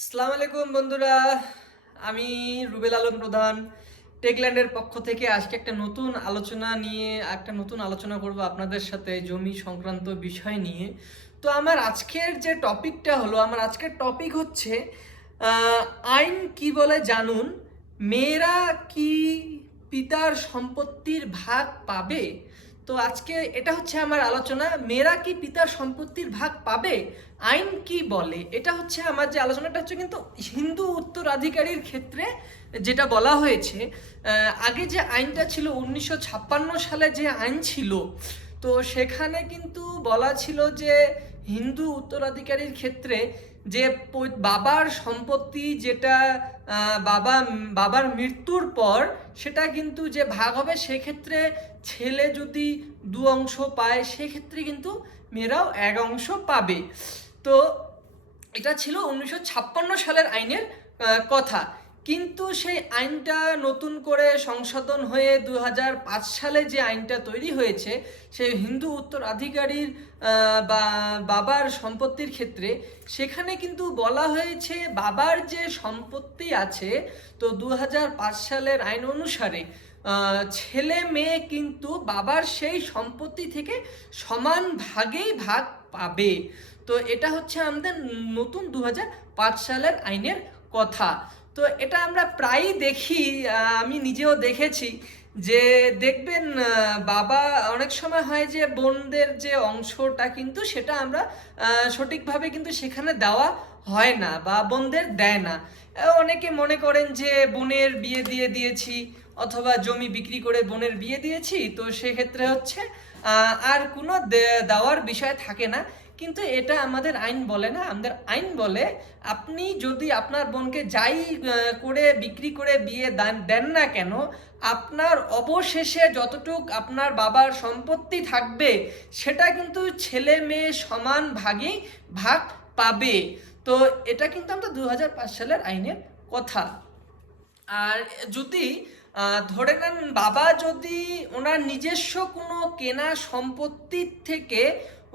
আসসালামু আলাইকুম বন্ধুরা, আমি রুবেল আলম প্রধান টেকল্যান্ডের পক্ষ থেকে আজকে একটা নতুন আলোচনা করব আপনাদের সাথে জমি সংক্রান্ত বিষয় নিয়ে। তো আমার আজকের টপিক হচ্ছে আহ, আইন কি বলে জানুন, মেয়েরা কি পিতার সম্পত্তির ভাগ পাবে? তো আজকে এটা হচ্ছে আমার আলোচনা, মেয়েরা কি পিতার সম্পত্তির ভাগ পাবে, আইন কি বলে। এটা হচ্ছে আমার যে আলোচনাটা হচ্ছে কিন্তু হিন্দু উত্তরাধিকারীর ক্ষেত্রে যেটা বলা হয়েছে। আগে যে আইনটা ছিল 1956 সালে যে আইন ছিল, তো সেখানে কিন্তু বলা ছিল যে হিন্দু উত্তরাধিকারীর ক্ষেত্রে যে বাবার সম্পত্তি যেটা বাবার মৃত্যুর পর সেটা কিন্তু যে ভাগ হবে, সেক্ষেত্রে ছেলে যদি দু অংশ পায় সেক্ষেত্রে কিন্তু মেয়েরাও এক অংশ পাবে। তো এটা ছিল 1956 সালের আইনের কথা। কিন্তু সেই আইনটা নতুন করে সংশোধন হয়ে 2005 সালে যে আইনটা তৈরি হয়েছে, সেই হিন্দু উত্তরাধিকারীর বা বাবার সম্পত্তির ক্ষেত্রে সেখানে কিন্তু বলা হয়েছে বাবার যে সম্পত্তি আছে, তো 2005 সালের আইন অনুসারে ছেলে মেয়ে কিন্তু বাবার সেই সম্পত্তি থেকে সমান ভাগেই ভাগ পাবে। তো এটা হচ্ছে আমাদের নতুন 2005 সালের আইনের কথা। তো এটা আমরা প্রায়ই দেখি, আমি নিজেও দেখেছি যে দেখবেন বাবা অনেক সময় হয় যে বোনদের যে অংশটা কিন্তু সেটা আমরা সঠিকভাবে কিন্তু সেখানে দেওয়া হয় না বা বোনদের দেয় না। অনেকে মনে করেন যে বোনের বিয়ে দিয়ে দিয়েছি অথবা জমি বিক্রি করে বোনের বিয়ে দিয়েছি, তো সেক্ষেত্রে হচ্ছে আর কোনো দেওয়ার বিষয় থাকে না। কিন্তু এটা আমাদের আইন বলে না। আমাদের আইন বলে আপনি যদি আপনার বোনকে যাই করে বিক্রি করে বিয়ে দেন না কেন, আপনার অবশেষে যতটুক আপনার বাবার সম্পত্তি থাকবে সেটা কিন্তু ছেলে মেয়ে সমান ভাগেই ভাগ পাবে। তো এটা কিন্তু আমাদের 2005 সালের আইনের কথা। আর যদি ধরে নেন বাবা যদি ওনার নিজস্ব কোনো কেনা সম্পত্তির থেকে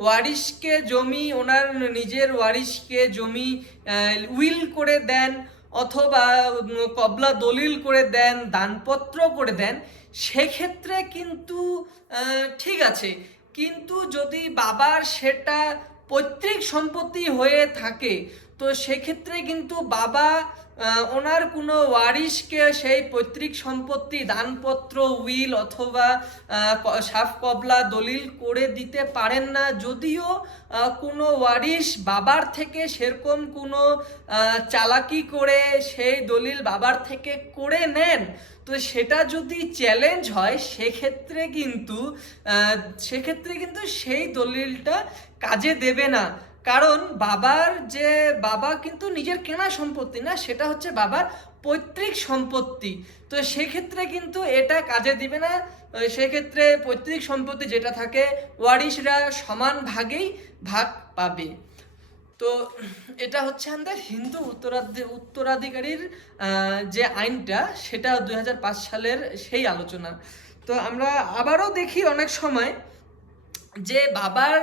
ওয়ারিশকে জমি, ওনার নিজের ওয়ারিশকে জমি উইল করে দেন অথবা কবলা দলিল করে দেন, দানপত্র করে দেন, সেক্ষেত্রে কিন্তু ঠিক আছে। কিন্তু যদি বাবার সেটা পৈতৃক সম্পত্তি হয়ে থাকে, তো সেক্ষেত্রে কিন্তু বাবা ওনার কোনো ওয়ারিশকে সেই পৈতৃক সম্পত্তি দানপত্র উইল অথবা সাফ কবলা দলিল করে দিতে পারেন না। যদিও কোনো ওয়ারিশ বাবার থেকে সেরকম কোনো চালাকি করে সেই দলিল বাবার থেকে করে নেন, তো সেটা যদি চ্যালেঞ্জ হয় সেক্ষেত্রে কিন্তু সেই দলিলটা কাজে দেবে না। কারণ বাবা কিন্তু নিজের কেনা সম্পত্তি না, সেটা হচ্ছে বাবার পৈতৃক সম্পত্তি। তো সেক্ষেত্রে কিন্তু এটা কাজে দিবে না। সেক্ষেত্রে পৈতৃক সম্পত্তি যেটা থাকে ওয়ারিশরা সমান ভাগেই ভাগ পাবে। তো এটা হচ্ছে আমাদের হিন্দু উত্তরাধিকারীর যে আইনটা, সেটা 2005 সালের সেই আলোচনা। তো আমরা আবারও দেখি অনেক সময় যে বাবার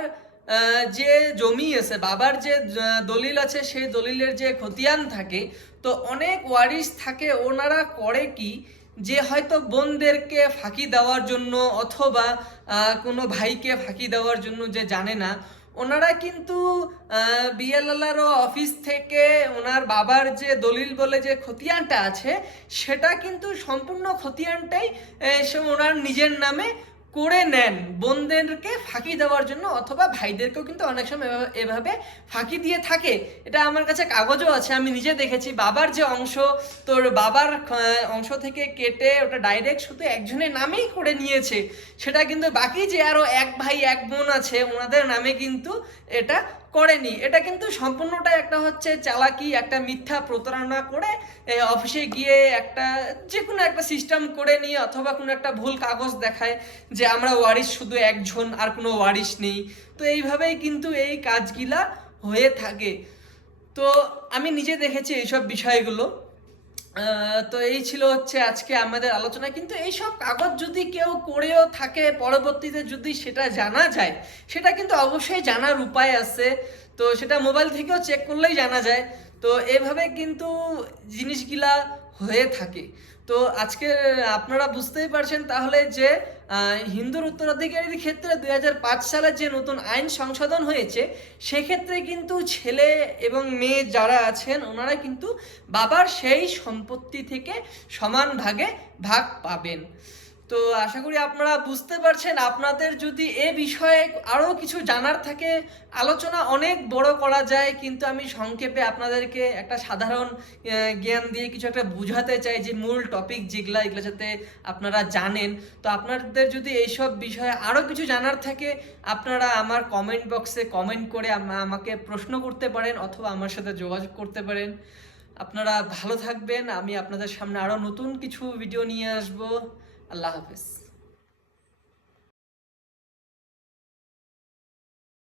যে জমি আছে, বাবার যে দলিল আছে, সেই দলিলের যে খতিয়ান থাকে, তো অনেক ওয়ারিশ থাকে, ওনারা করে কি যে হয়তো বোনদেরকে ফাঁকি দেওয়ার জন্য অথবা কোনো ভাইকে ফাঁকি দেওয়ার জন্য, যে জানে না, ওনারা কিন্তু বিএলএলআরও অফিস থেকে ওনার বাবার যে দলিল বলে যে খতিয়ানটা আছে, সেটা কিন্তু সম্পূর্ণ খতিয়ানটাই সে ওনার নিজের নামে করে নেন বোনদেরকে ফাঁকি দেওয়ার জন্য, অথবা ভাইদেরকেও কিন্তু অনেক সময় এভাবে ফাঁকি দিয়ে থাকে। এটা আমার কাছে কাগজও আছে, আমি নিজে দেখেছি। বাবার যে অংশ, তোর বাবার অংশ থেকে কেটে ওটা ডাইরেক্ট শুধু একজনের নামেই করে নিয়েছে, সেটা কিন্তু বাকি যে আরো এক ভাই এক বোন আছে ওনাদের নামে কিন্তু এটা করেনি। এটা কিন্তু সম্পূর্ণটাই একটা হচ্ছে চালাকি, একটা মিথ্যা প্রতারণা করে অফিসে গিয়ে একটা যে কোনো একটা সিস্টেম করে নিয়ে অথবা কোনো একটা ভুল কাগজ দেখায় যে আমরা ওয়ারিশ শুধু একজন আর কোনো ওয়ারিশ নেই। তো এইভাবেই কিন্তু এই কাজগুলা হয়ে থাকে। তো আমি নিজে দেখেছি এইসব বিষয়গুলো। তো এই ছিল হচ্ছে আজকে আমাদের আলোচনা। কিন্তু এইসব কাগজ যদি কেউ করেও থাকে, পরবর্তীতে যদি সেটা জানা যায়, সেটা কিন্তু অবশ্যই জানার উপায় আছে। তো সেটা মোবাইল থেকেও চেক করলেই জানা যায়। তো এভাবে কিন্তু জিনিসগুলা হয়ে থাকে। তো আজকে আপনারা বুঝতেই পারছেন তাহলে যে হিন্দুর উত্তরাধিকারীর ক্ষেত্রে 2005 সালে যে নতুন আইন সংশোধন হয়েছে, সেক্ষেত্রে কিন্তু ছেলে এবং মেয়ে যারা আছেন ওনারা কিন্তু বাবার সেই সম্পত্তি থেকে সমান ভাগে ভাগ পাবেন। তো আশা করি আপনারা বুঝতে পারছেন। আপনাদের যদি এ বিষয়ে আরও কিছু জানার থাকে, আলোচনা অনেক বড় করা যায়, কিন্তু আমি সংক্ষেপে আপনাদেরকে একটা সাধারণ জ্ঞান দিয়ে কিছু একটা বুঝাতে চাই, যে মূল টপিক যেগুলা এগুলো যাতে আপনারা জানেন। তো আপনাদের যদি এইসব বিষয়ে আরও কিছু জানার থাকে, আপনারা আমার কমেন্ট বক্সে কমেন্ট করে আমাকে প্রশ্ন করতে পারেন অথবা আমার সাথে যোগাযোগ করতে পারেন। আপনারা ভালো থাকবেন। আমি আপনাদের সামনে আরও নতুন কিছু ভিডিও নিয়ে আসবো। আল্লাহ হাফেজ।